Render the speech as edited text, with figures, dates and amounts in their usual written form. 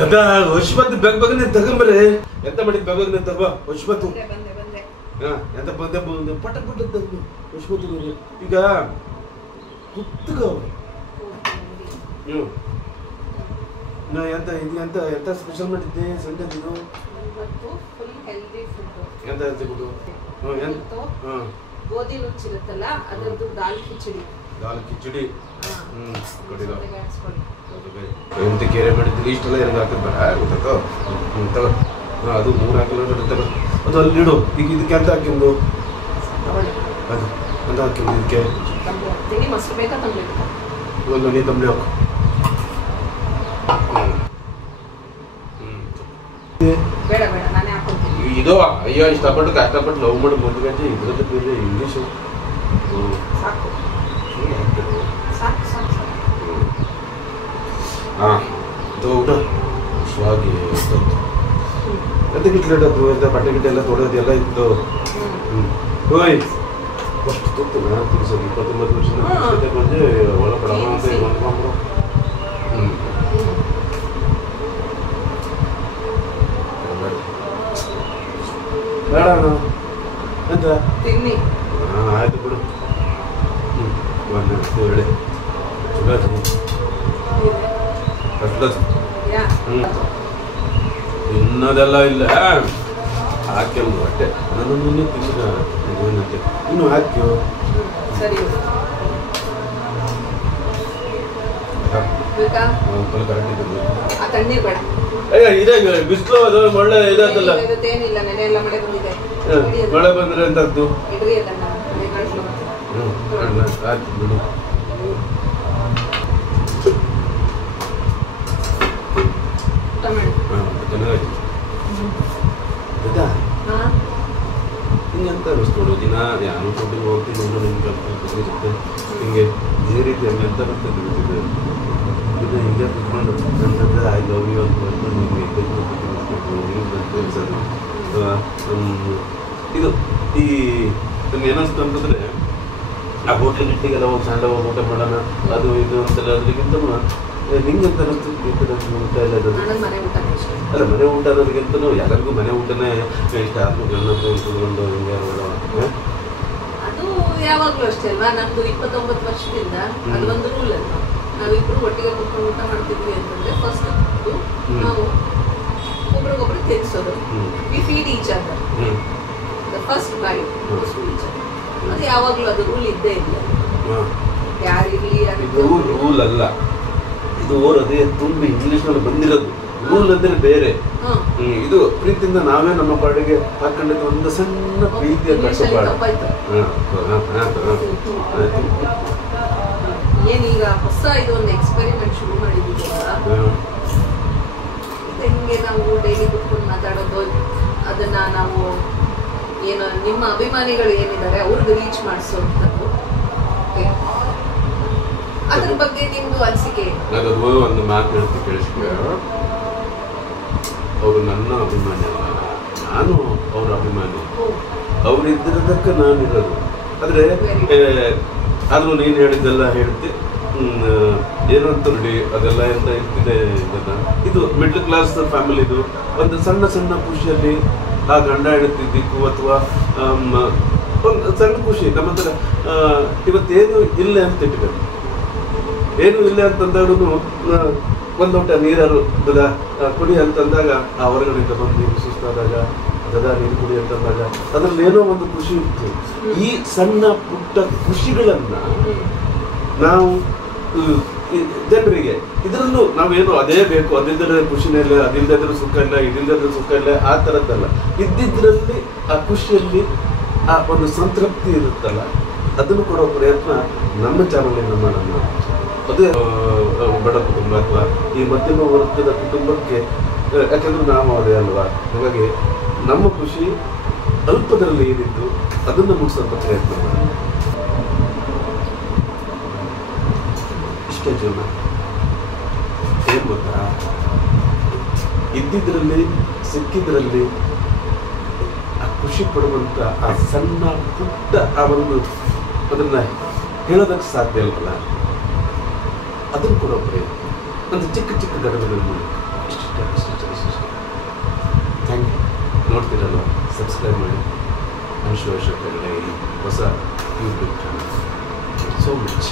दादा ಹೊಶ್ಬತ್ತು ಬೆಗಬಗನೆ ತಗೊಂಬರೆ ಎಂತ ಮಾಡಿದ ಬೆಗಬಗನೆ ತಗೋ ಹೊಶ್ಬತ್ತು ಎಂತ ಬಂದೆ ಪಟ ಪಟ ತಗೋ ಹೊಶ್ಬತ್ತು ಈಗ ಕುತ್ತಗ ನಾ ಎಂತ ಸ್ಪೆಷಲ್ ಮಾಡಿದ್ದೆ ಸಂಡೆ ಇದು ಫುಲ್ ಹೆಲ್ದಿ ಫುಡ್ ಎಂತ ಫುಡ್ ಗೋಧಿ ನುಚ್ಚಿರುತ್ತಲ್ಲ ಅದರದ್ದು ದಾಲ್ ಕಿಚಡಿ ಎಂತ ಕೇರೆ ಮಾಡಿದ್ರಿ ಇಷ್ಟೆಲ್ಲ ಹೆಂಗೆ ಹಾಕಿರ್ಬೇಡ ಗೊತ್ತಾಕೋ ತಗೋ ಅದು 3 ಹಾಕಿಲ್ಲ ತಗೋ ಅದು ಅಲ್ಲಿಡು ಈಗ ಇದಕ್ಕೆ ಅಂತ ಹಾಕಿಂದು ಅದು ಅಂತ ಹಾಕಿಂದು ಇದಕ್ಕೆ ತಿಳಿ ಮೊಸರು ಬೇಕಾ ತಂಬ್ಬೇಕು ಒಂದು ನೀ ತಂಬ್ಳಿ ಹಾಕು ಬೇಡ ನಾನೇ ಹಾಕೊಳ್ತೀನಿ ಇದು ಅಯ್ಯೋ ಇಷ್ಟಪಟ್ಟು ಕಷ್ಟಪಟ್ಟು ಲವ್ ಮಾಡಿ ಮುಂದೆ ಇದ್ರದ್ದು ಬೇರೆ ಇಂಗ್ಲೀಷು ಸಾಕು ಹಾಂ ಊಟ ಸ್ವಾಗಿ ಎಂತ ಗಿಟ್ಲಿಡೋದು ಎಂತ ಬಟ್ಟೆ ಗಿಟ್ಟೆ ಎಲ್ಲ ತೊಡೋದು ಎಲ್ಲ ಇತ್ತು ಹೋಯ್ ಅಷ್ಟು ತುತ್ತು ನಾನು ತಿರ್ಸೋದು 29 ವರ್ಷದ ಬಂದು ಒಳ ಪಡಮ ಅಂತ ಅಂದ್ಕೊಂಡ್ರು ಬೇಡ ಎಂತ ತಿನ್ನಿ ಆಯ್ತು ಬಿಡು ಹೇಳಿ ತಿನ್ನೋದೆಲ್ಲ ಇಲ್ಲ ಹಾಕಿ ಹೊಟ್ಟೆ ನಾನು ನಿನ್ನೆ ತಿನ್ನ ಏನಂತೆ ಇನ್ನು ಹಾಕ್ಯೋ ಸರಿ ಆ ತಣ್ಣೀರ್ ಬೇಡ ಇದೆ ಬಿಸಿಲು ಅದು ಒಳ್ಳೆ ಇದಾಯ್ತಲ್ಲ ಏನಿಲ್ಲ ನೆನೆ ಎಲ್ಲ ಮಳೆ ಬಂದಿದೆ ಮಳೆ ಬಂದ್ರೆ ಎಂತದ್ದು ಇಡ್ರಿ ಅದನ್ನ ಆಯ್ತು ಬಿಡು ಊಟ ಮಾಡಿ ಚೆನ್ನಾಗಾಯ್ತು ಹಿಂಗೆ ಅಂತ ಅನಿಸ್ಕೊಡು ದಿನ ಯಾರು ಫುಡ್ಡಿಗೆ ಹೋಗ್ತೀನಿ ನಿಮ್ಗೆ ಸಿಗುತ್ತೆ ಹಿಂಗೆ ಇದೇ ರೀತಿ ಹಂಗೆ ಅಂತ ಬರ್ತದೆ ಇದು ಹಿಂಗೆ ಕುತ್ಕೊಂಡು ಅಂತಂದ್ರೆ ಐ ಲವ್ ಯು ಅಂತ ಬರ್ಕೊಂಡು ನಿಮಗೆ ತಿಳಿಸೋದು ಇದು ಈ ನಮ್ಗೆ ಏನಿಸ್ತು ಅಂತಂದರೆ ಆ ಹೋಟ್ಲಿಗೆ ಇಟ್ಟಿಗೆಲ್ಲ ಹೋಗಿ ಸಣ್ಣ ಹೋಗಿ ಊಟ ಮಾಡೋಣ ಅದು ಇದು ಅಂತೆಲ್ಲ ಅದಕ್ಕಿಂತ ನಿಂಗೆ ಅಂತ ಅನಿಸ್ತು ಊಟ ಎಲ್ಲ ಅಲ್ಲ ಮನೆ ಊಟ ಅನ್ನೋದಕ್ಕಿಂತಲೂ ಎಲ್ಲರಿಗೂ ಮನೆ ಊಟನೇ ಇಷ್ಟ ಆದ್ರೂ ಗಂಡಂತ ಕುತ್ಕೊಂಡು ಹಿಂಗೆ ಅದು ಯಾವಾಗಲೂ ಅಷ್ಟೇ ಅಲ್ವಾ ನಮ್ದು 29 ವರ್ಷದಿಂದ ಅದೊಂದು ರೂಲ್ ಅಲ್ವಾ ನಾವಿಬ್ರು ಒಟ್ಟಿಗೆ ಕುತ್ಕೊಂಡು ಊಟ ಮಾಡ್ತಿದ್ವಿ ಅಂತಂದ್ರೆ ಫಸ್ಟ್ ನಾವು ಒಬ್ರಿಗೊಬ್ರು ತಿನ್ಸೋದು we feed each other the first bite each other ಅದು ಯಾವಾಗಲೂ ಅದು ರೂಲ್ ಇದ್ದೇ ಇಲ್ಲ ಯಾರಿರ್ಲಿ ಇದು ರೂಲ್ ಅಲ್ಲ ಇದು ಅದೇ ತುಂಬಿ ಇಂಗ್ಲಿಷ್ನಲ್ಲಿ ಬಂದಿರೋದು ರೂಲ್ ಅಂದ್ರೆ ಬೇರೆ ಇದು ಪ್ರೀತಿಯಿಂದ ನಾವೇ ನಮ್ಮ ಪಾಡಿಗೆ ಹಾಕೊಂಡಿದ್ದ ಒಂದು ಸಣ್ಣ ಪ್ರೀತಿಯ ಕಟ್ಟುಪಾಡು ಏನೀಗ ಹೊಸ ಇದು ಒಂದು ಎಕ್ಸ್ಪೆರಿಮೆಂಟ್ ಶುರು ಮಾಡಿದ್ದೀವಲ್ಲ ಹಿಂಗೆ ನಾವು ಡೈಲಿ ಕುತ್ಕೊಂಡು ಮಾತಾಡೋದು ಅದನ್ನ ನಾವು ಏನು ನಿಮ್ಮ ಅಭಿಮಾನಿಗಳು ಏನಿದ್ದಾರೆ ಅವ್ರಿಗೆ ರೀಚ್ ಮಾಡಿಸೋಂಥದ್ದು ಅದ್ರ ಬಗ್ಗೆ ನಿಮ್ದು ಅನಿಸಿಕೆ ಅದು ಒಂದು ಮಾತು ಹೇಳ್ತಿ ಕೇಳಿಸ್ತೀವಿ ಅವರು ನನ್ನ ಅಭಿಮಾನಿ ಅಲ್ಲ ನಾನು ಅವರ ಅಭಿಮಾನಿ ಅವ್ರು ಇದ್ದಿರೋದಕ್ಕೆ ನಾನಿರೋದು ಆದ್ರೆ ಆದ್ರೂ ನೀನು ಹೇಳಿದ್ದೆಲ್ಲ ಹೇಳ್ತಿ ಏನು ಅಂತ ನೋಡಿ ಅದೆಲ್ಲ ಎಂತ ಇರ್ತಿದೆ ಇದು ಮಿಡ್ಲ್ ಕ್ಲಾಸ್ ಫ್ಯಾಮಿಲಿದು ಒಂದು ಸಣ್ಣ ಸಣ್ಣ ಖುಷಿಯಲ್ಲಿ ಆ ಗಂಡ ಹೇಳ್ತಿದ್ದಿಕ್ಕು ಅಥವಾ ಒಂದು ಸಣ್ಣ ಖುಷಿ ನಮ್ಮ ಹತ್ರ ಇವತ್ತೇನು ಇಲ್ಲ ಅಂತ ಇಟ್ಬೇಕು ಏನು ಇಲ್ಲ ಅಂತಂದಾಗೂ ಒಂದು ಲೋಟ ನೀರಾರು ದದ ಕುಡಿ ಅಂತಂದಾಗ ಆ ಹೊರಗಡೆಯಿಂದ ಬಂದು ಸುಸ್ತಾದಾಗ ದದ ನೀರು ಕುಡಿ ಅಂತಂದಾಗ ಅದ್ರಲ್ಲಿ ಏನೋ ಒಂದು ಖುಷಿ ಇತ್ತು ಈ ಸಣ್ಣ ಪುಟ್ಟ ಖುಷಿಗಳನ್ನ ನಾವು ಜನರಿಗೆ ಇದರಲ್ಲೂ ನಾವೇನು ಅದೇ ಬೇಕು ಅದಿದ್ದರೆ ಖುಷಿನೇ ಇಲ್ಲ ಅದಿಲ್ಲದ್ರೆ ಸುಖ ಇಲ್ಲ ಇದಿಲ್ಲದ್ರೆ ಸುಖ ಇಲ್ಲ ಆ ಥರದ್ದಲ್ಲ ಇದ್ದಿದ್ರಲ್ಲಿ ಆ ಖುಷಿಯಲ್ಲಿ ಆ ಒಂದು ಸಂತೃಪ್ತಿ ಇರುತ್ತಲ್ಲ ಅದನ್ನು ಕೊಡೋ ಪ್ರಯತ್ನ ನಮ್ಮ ಚಾನಲಿಂದ ಮಾಡೋಣ ಅದೇ ಬಡ ಕುಟುಂಬ ಅಥವಾ ಈ ಮಧ್ಯಮ ವರ್ಗದ ಕುಟುಂಬಕ್ಕೆ ಯಾಕಂದ್ರೆ ನಾವು ಅದೇ ಅಲ್ವಾ ಹಾಗಾಗಿ ನಮ್ಮ ಖುಷಿ ಅಲ್ಪದರಲ್ಲಿ ಏನಿತ್ತು ಅದನ್ನು ಮುಗಿಸೋಂಥ ಪ್ರಯತ್ನ ಮಾಡೋಣ ಇಷ್ಟೇ ಜೀವನ ಏನ್ ಗೊತ್ತಾ ಇದ್ದಿದ್ರಲ್ಲಿ ಸಿಕ್ಕಿದ್ರಲ್ಲಿ ಆ ಖುಷಿ ಪಡುವಂತ ಆ ಸಣ್ಣ ಪುಟ್ಟ ಆ ಒಂದು ಅದನ್ನ ಹೇಳೋದಕ್ಕೆ ಸಾಧ್ಯ ಇಲ್ವಲ್ಲ ಅದನ್ನು ಕೊಡೋ ಪ್ರಯತ್ನ ಒಂದು ಚಿಕ್ಕ ಚಿಕ್ಕ ಘಟನೆಗಳ ಮೂಲಕ ಇಷ್ಟ ನೋಡ್ತೀರಲ್ಲ, ಸಬ್ಸ್ಕ್ರೈಬ್ ಮಾಡಿ ಅನುಶ್ವರ ಕೆಳಗಡೆ ಈ ಹೊಸ ಯೂಟ್ಯೂಬ್ ಚಾನಲ್. So much.